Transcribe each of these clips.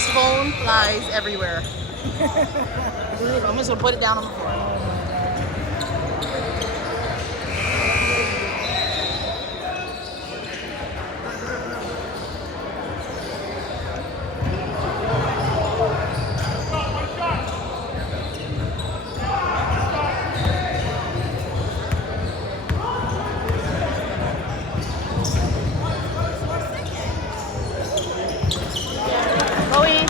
This phone flies everywhere. I'm just gonna put it down on the floor. Chloe.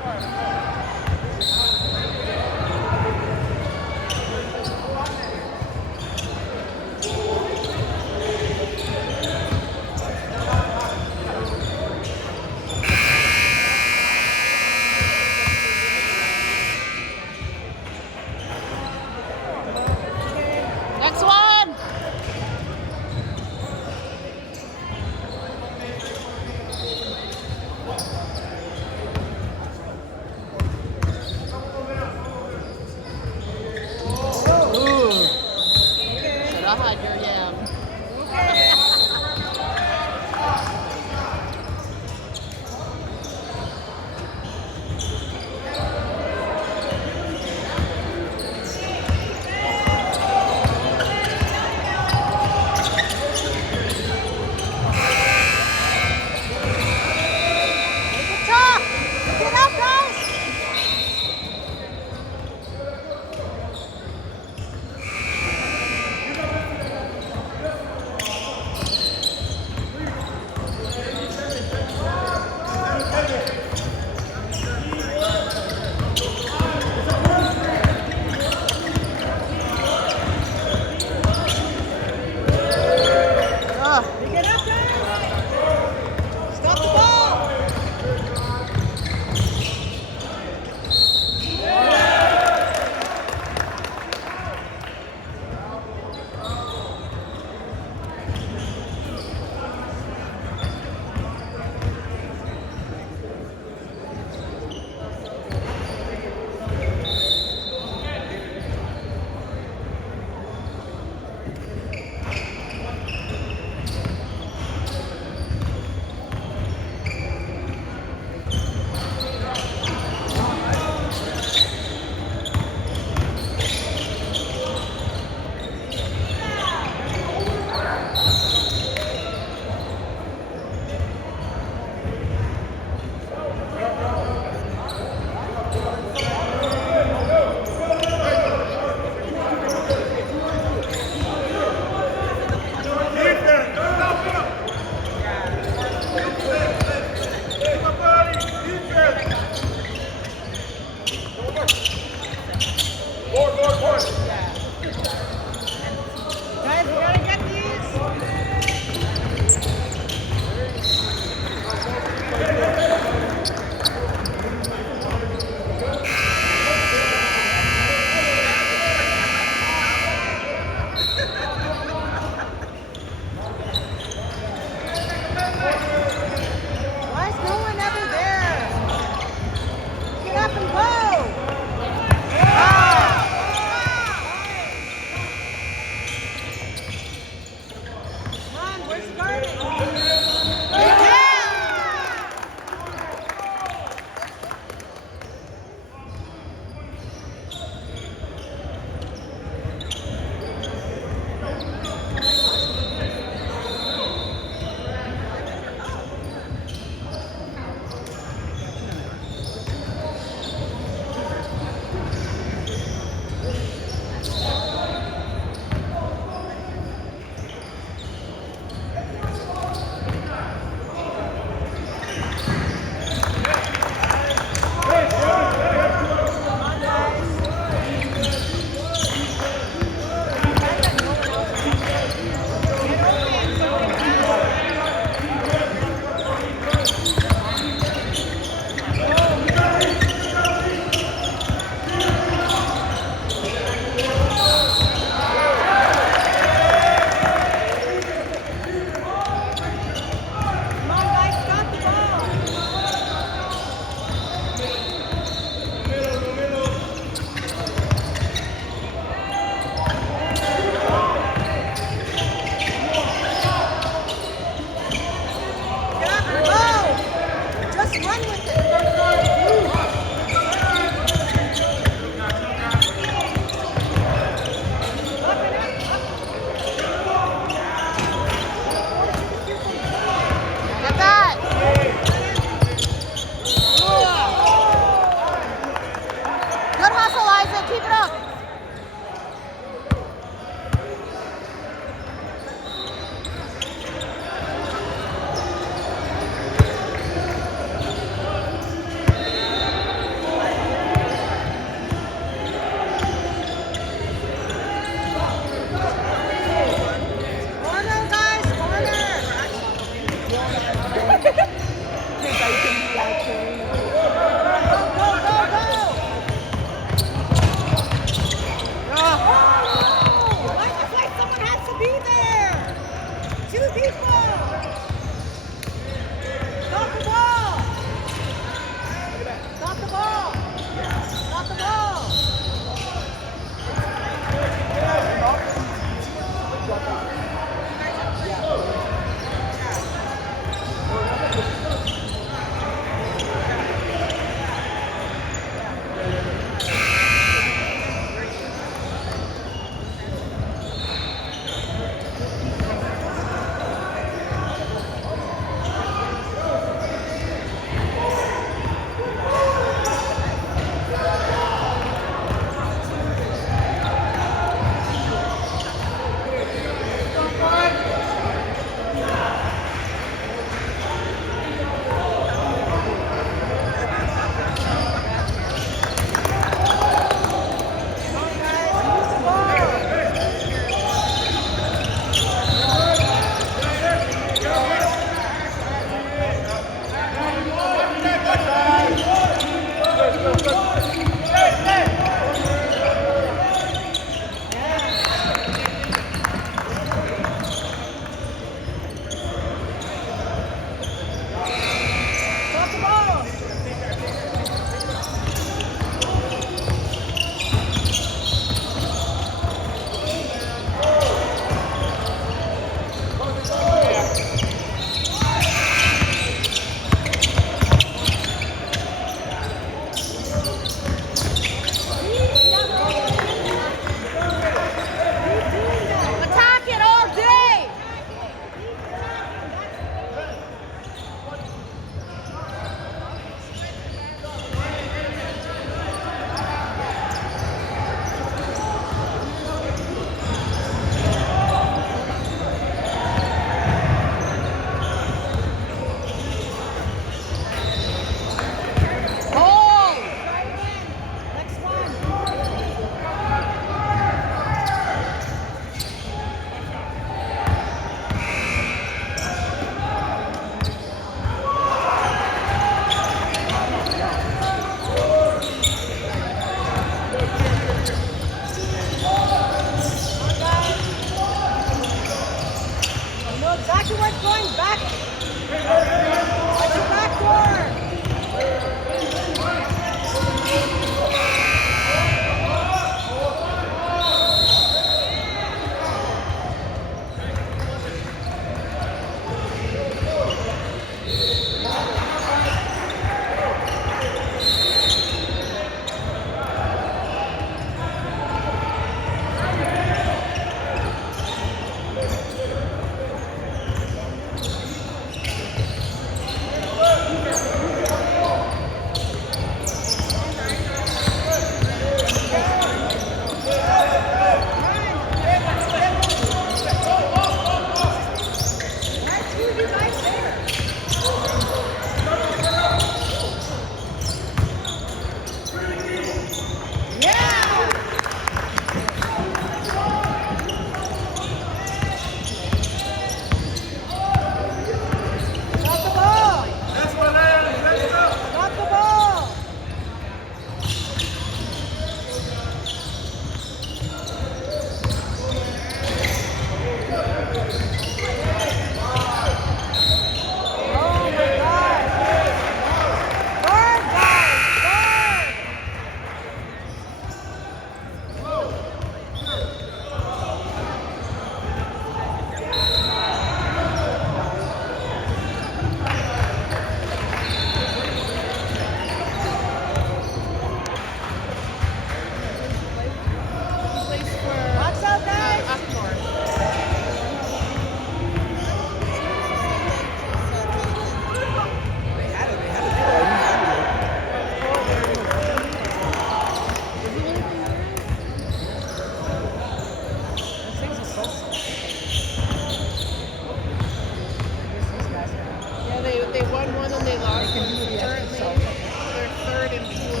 they won one and they lost one. Currently, they're third in pool.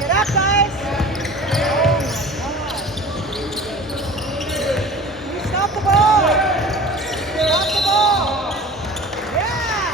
Get up, guys! Oh my God! Stop the ball! Stop the ball! Yeah!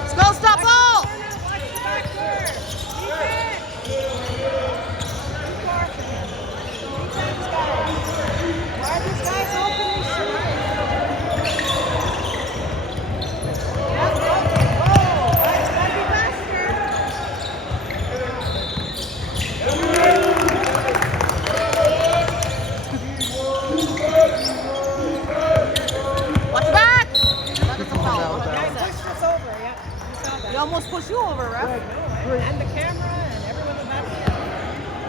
Let's go, stop ball! Watch the back door! Defense! Defense, guys! Why are these guys opening shooting? Yep, yep. Whoa! Guys, gotta be faster! Watch your back! That is a foul. Guys, push this over, yeah. You saw that. He almost pushed you over, ref. And the camera and everyone was happy.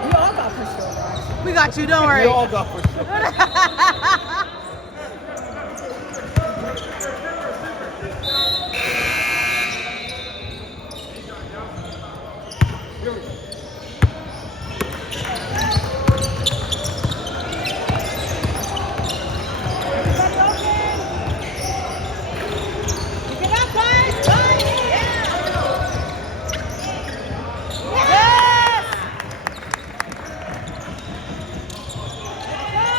We all got pushed over, actually. We got you, don't worry. We all got pushed up. Get up, guys! Guys! Yeah! Yes! Let's go!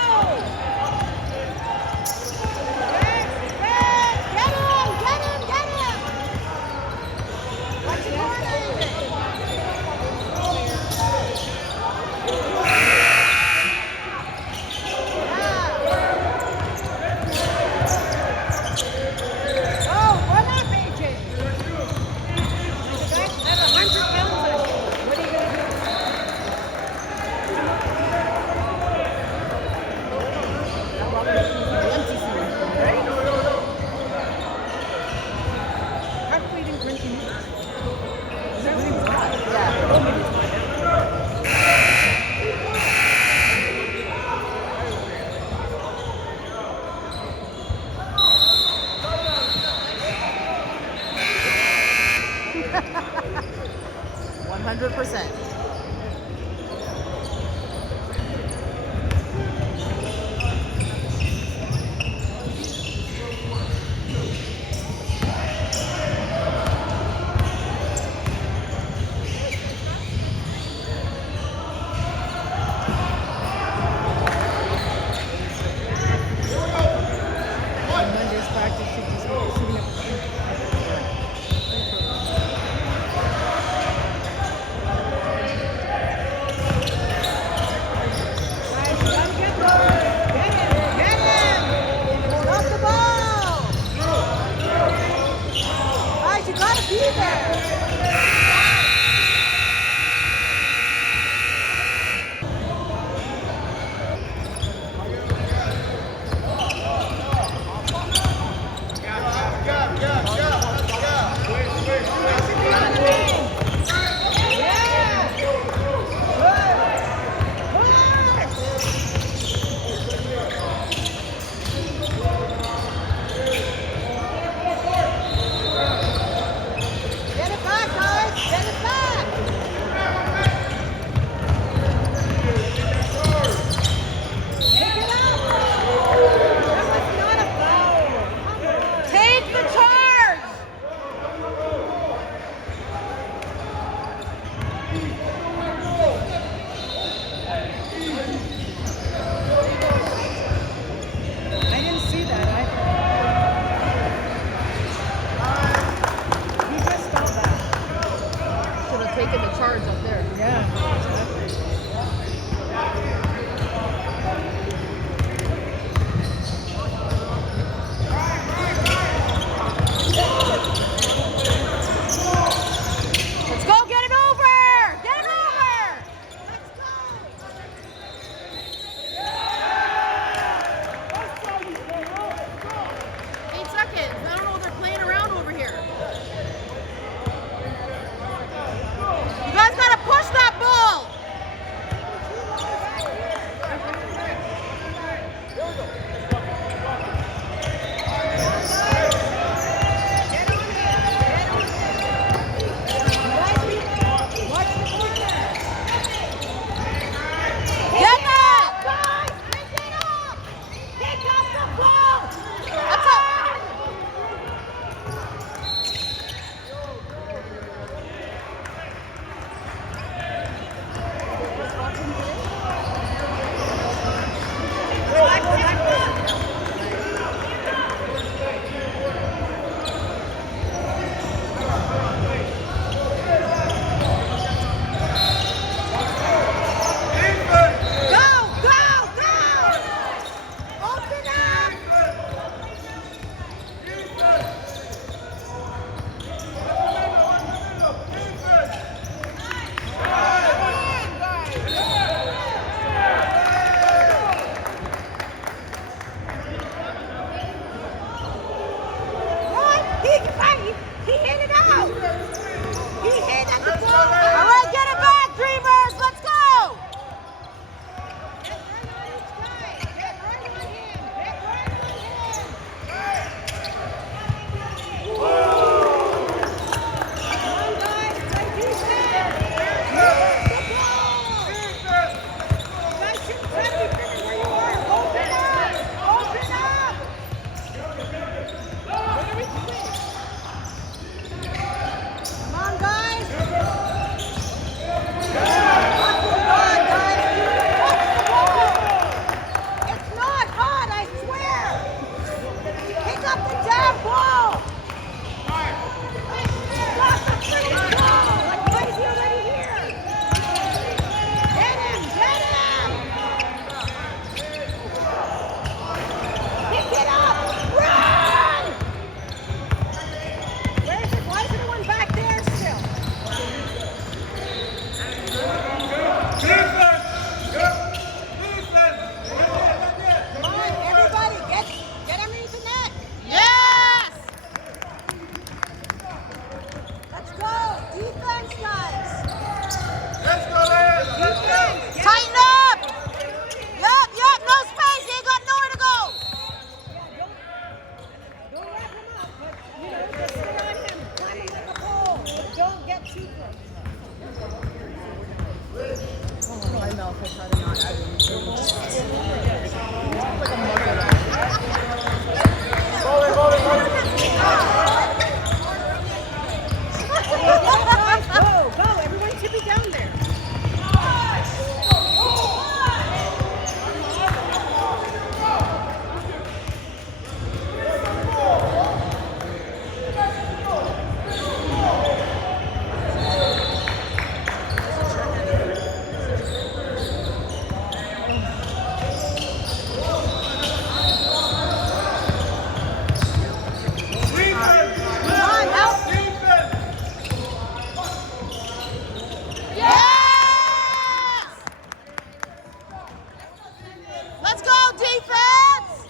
Let's go, defense!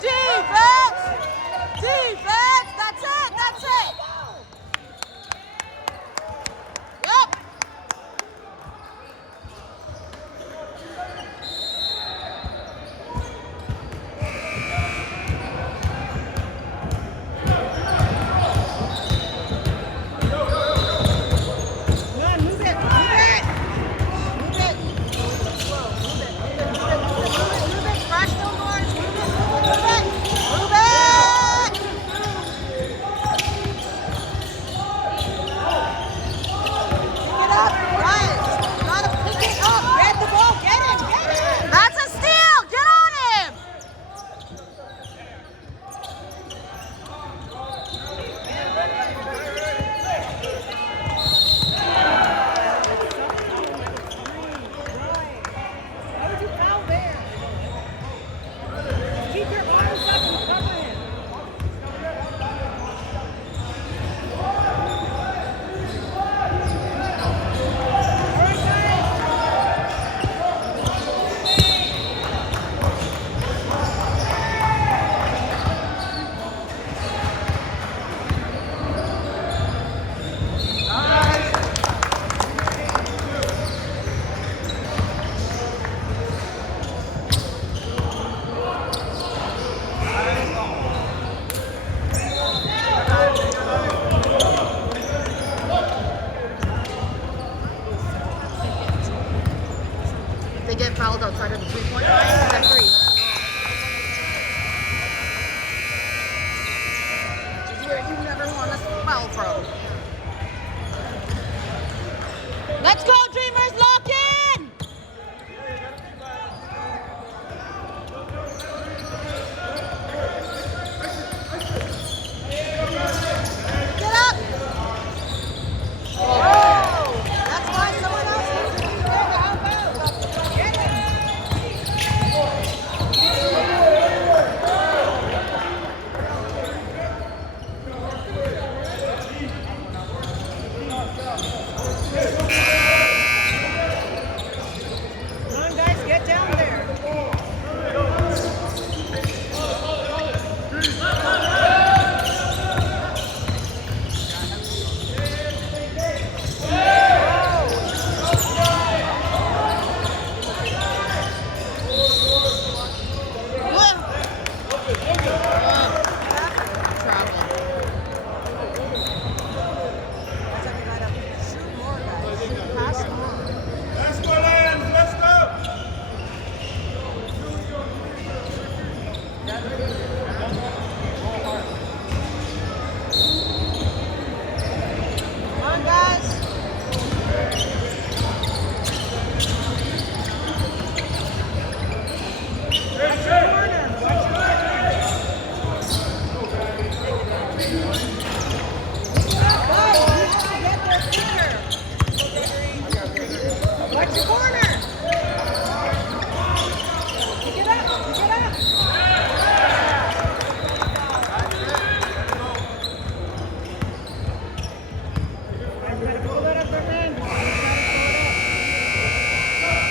Defense! Defense! That's it! That's it! Yep! Come on, move it, move it. Move it! Slow. Move it. Move it. Crash no doors. Move it. Move it. Pick it up, guys. Gotta pick it up. Grab the ball. Get him, get him. That's a steal! Get on him! How would you foul there? Keep your arms up and cover him. All right, guys. If they get fouled outside of the 3-point line, then 3. This is where you never want to foul from. Let's go, Dreamers! Lock in! Get up! Oh! That's why someone else needs to be there to help out. Get him. Come on, guys, get down there. That's how they gotta shoot more, guys. Shoot past more. Let's go, Lions. Let's go. Come on, guys. Watch your corner. Watch your corner. Guys, you have to get there quicker. Watch your corner. Pick it up. Pick it up. Guys, gotta pull it up their man. Guys, gotta pull it up.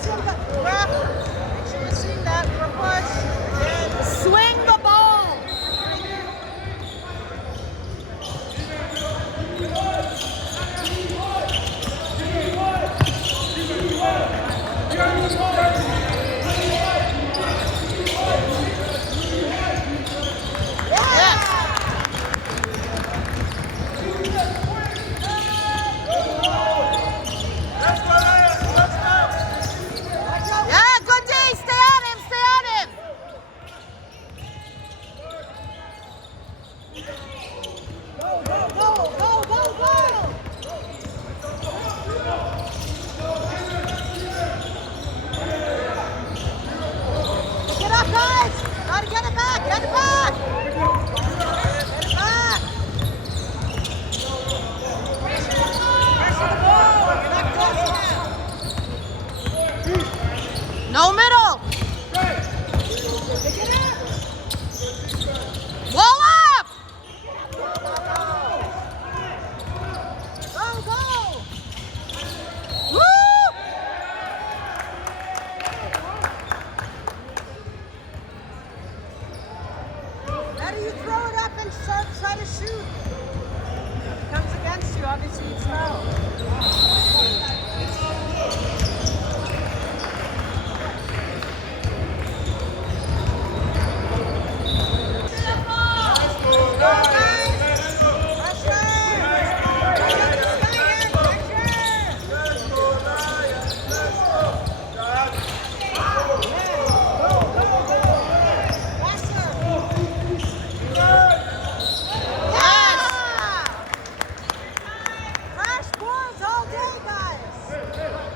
still got ref. Make sure you see that for a push. And Swing the ball. Let's go, Lions. Let's go. yeah, good D. Stay on him. Stay on him. Go, go, go, go, go, go. Get up, guys. Gotta get it back. Get it back. Get it back. Pressure the ball. You're not close enough. No middle. Wall up. Go, go. Woo. How do you throw it up and try to shoot? If it comes against you, obviously it's foul. Go, guys! Pressure! Let's go, Lions. Let's go. God. Crash boards all day, guys!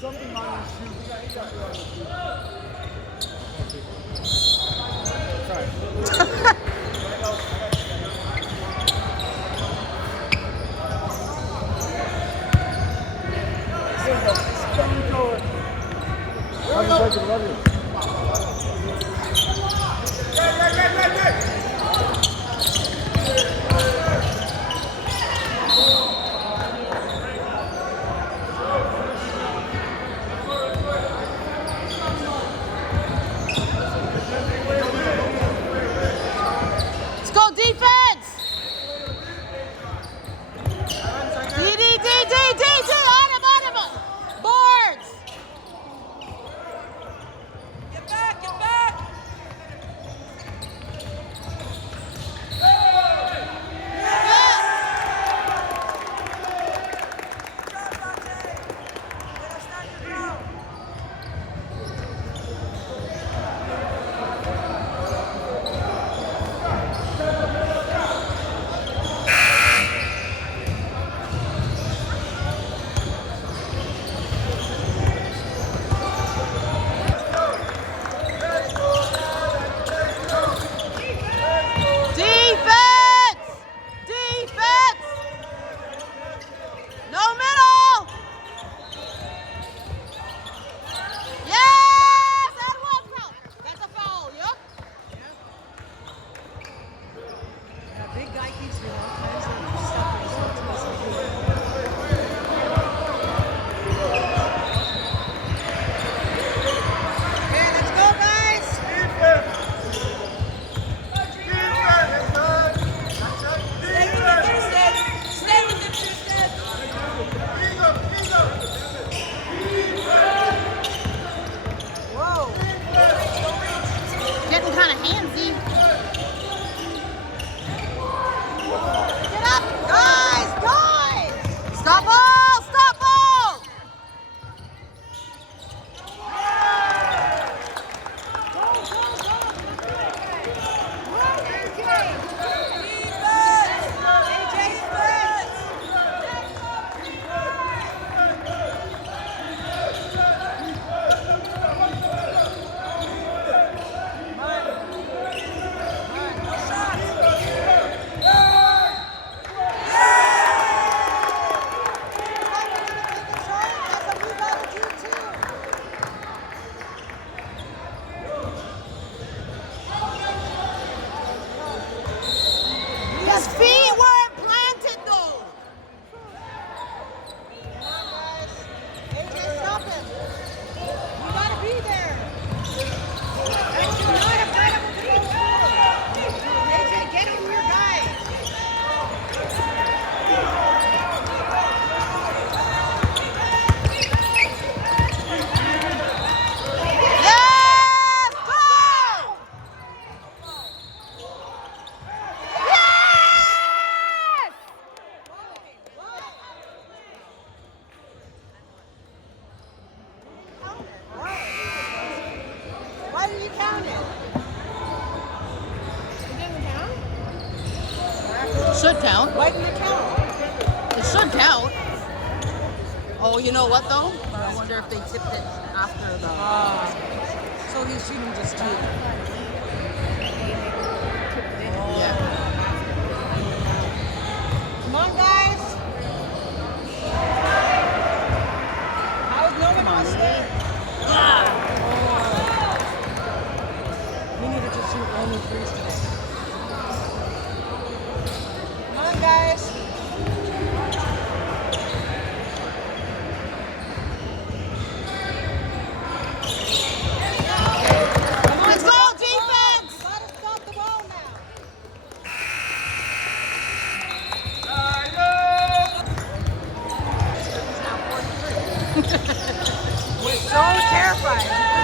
something on your shoe. Something on your shoe. Sorry. Let's go defense! D, on him! Boards! Get back, get back! Defense! No middle! Yes! That was foul. That's a foul, yep. Yeah, big guy keeps doing all kinds of stuff. He's not supposed to do. Okay, let's go, guys. Stay with him, Tristan. Whoa. Getting kind of handsy. Get up! Guys! Stop ball! Stop ball! His feet weren't planted though. AJ, stop him. You gotta be there. And you not available to go forward. AJ, get on your guy. Yes! Go! Yes! Why didn't you count it? It didn't count? Should count. Why didn't it count? It should count. Oh, you know what though? I wonder if they tipped it after the. So he's shooting just two. Yeah. Come on, guys. How is Norman on stay? We needed to shoot only threes today. Come on, guys. Let's go defense! You gotta stop the ball now. We're so terrified.